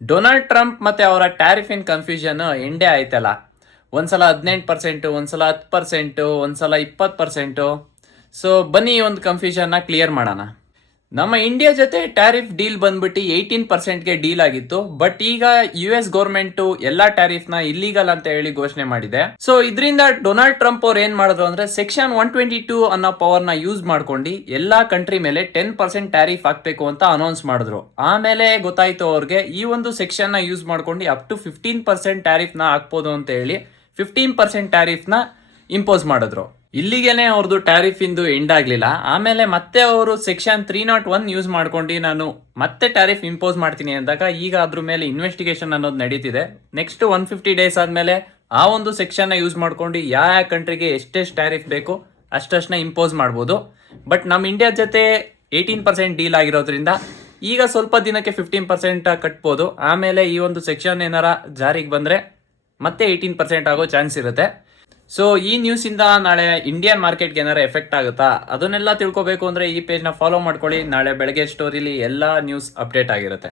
Donald Trump ಮತ್ತೆ ಅವರ tariff ಇನ್ confusion ಎಂಡೇ ಆಯ್ತಲ್ಲ. ಒಂದ್ಸಲ 18%, ಒಂದ್ಸಲ 10%, ಒಂದ್ಸಲ 20%. ಸೊ ಬನ್ನಿ ಈ ಒಂದು ಕನ್ಫ್ಯೂಷನ್ನ ಕ್ಲಿಯರ್ ಮಾಡೋಣ. ನಮ್ಮ ಇಂಡಿಯಾ ಜೊತೆ ಟ್ಯಾರಿಫ್ ಡೀಲ್ ಬಂದ್ಬಿಟ್ಟು 18%ಗೆ ಡೀಲ್ ಆಗಿತ್ತು. ಬಟ್ ಈಗ US ಗೌರ್ಮೆಂಟ್ ಎಲ್ಲಾ ಟ್ಯಾರಿಫ್ ನ ಇಲ್ಲಿಗಲ್ ಅಂತ ಹೇಳಿ ಘೋಷಣೆ ಮಾಡಿದೆ. ಸೊ ಇದರಿಂದ ಡೊನಾಲ್ಡ್ ಟ್ರಂಪ್ ಅವ್ರು ಏನ್ ಮಾಡಿದ್ರು ಅಂದ್ರೆ ಸೆಕ್ಷನ್ 122 ಅನ್ನೋ ಪವರ್ ನ ಯೂಸ್ ಮಾಡ್ಕೊಂಡು ಎಲ್ಲಾ ಕಂಟ್ರಿ ಮೇಲೆ 10% ಟ್ಯಾರಿಫ್ ಹಾಕ್ಬೇಕು ಅಂತ ಅನೌನ್ಸ್ ಮಾಡಿದ್ರು. ಆಮೇಲೆ ಗೊತ್ತಾಯ್ತು ಅವ್ರಿಗೆ ಈ ಒಂದು ಸೆಕ್ಷನ್ ನ ಯೂಸ್ ಮಾಡ್ಕೊಂಡು ಅಪ್ ಟು 15% ಟ್ಯಾರಿಫ್ ನ ಹಾಕ್ಬೋದು ಅಂತ ಹೇಳಿ 15% ಟ್ಯಾರಿಫ್ ನ ಇಂಪೋಸ್ ಮಾಡಿದ್ರು. ಇಲ್ಲಿಗೆನೆ ಅವ್ರದ್ದು ಟ್ಯಾರಿಫ್ ಇಂದು ಎಂಡ್ ಆಗ್ಲಿಲ್ಲ. ಆಮೇಲೆ ಮತ್ತೆ ಅವರು ಸೆಕ್ಷನ್ 301 ಯೂಸ್ ಮಾಡ್ಕೊಂಡು ನಾನು ಮತ್ತೆ ಟ್ಯಾರಿಫ್ ಇಂಪೋಸ್ ಮಾಡ್ತೀನಿ ಅಂದಾಗ ಈಗ ಅದ್ರ ಮೇಲೆ ಇನ್ವೆಸ್ಟಿಗೇಷನ್ ಅನ್ನೋದು ನಡೀತಿದೆ. ನೆಕ್ಸ್ಟ್ 150 ಡೇಸ್ ಆದ್ಮೇಲೆ ಆ ಒಂದು ಸೆಕ್ಷನ್ ನ ಯೂಸ್ ಮಾಡ್ಕೊಂಡು ಯಾವ ಕಂಟ್ರಿಗೆ ಎಷ್ಟೆಷ್ಟು ಟ್ಯಾರಿಫ್ ಬೇಕು ಅಷ್ಟನ್ನ ಇಂಪೋಸ್ ಮಾಡ್ಬೋದು. ಬಟ್ ನಮ್ಮ ಇಂಡಿಯಾ ಜೊತೆ 18% ಡೀಲ್ ಆಗಿರೋದ್ರಿಂದ ಈಗ ಸ್ವಲ್ಪ ದಿನಕ್ಕೆ 15% ಕಟ್ಬೋದು. ಆಮೇಲೆ ಈ ಒಂದು ಸೆಕ್ಷನ್ ಏನಾರ ಜಾರಿಗೆ ಬಂದ್ರೆ ಮತ್ತೆ 18% ಆಗೋ ಚಾನ್ಸ್ ಇರುತ್ತೆ. ಸೊ ಈ ನ್ಯೂಸ್ ಇಂದ ನಾಳೆ ಇಂಡಿಯನ್ ಮಾರ್ಕೆಟ್ಗೆ ಏನಾರ ಎಫೆಕ್ಟ್ ಆಗುತ್ತಾ ಅದನ್ನೆಲ್ಲ ತಿಳ್ಕೊಬೇಕು ಅಂದ್ರೆ ಈ ಪೇಜ್ ನ ಫಾಲೋ ಮಾಡ್ಕೊಳ್ಳಿ. ನಾಳೆ ಬೆಳಗ್ಗೆ ಸ್ಟೋರಿಲಿ ಎಲ್ಲಾ ನ್ಯೂಸ್ ಅಪ್ಡೇಟ್ ಆಗಿರುತ್ತೆ.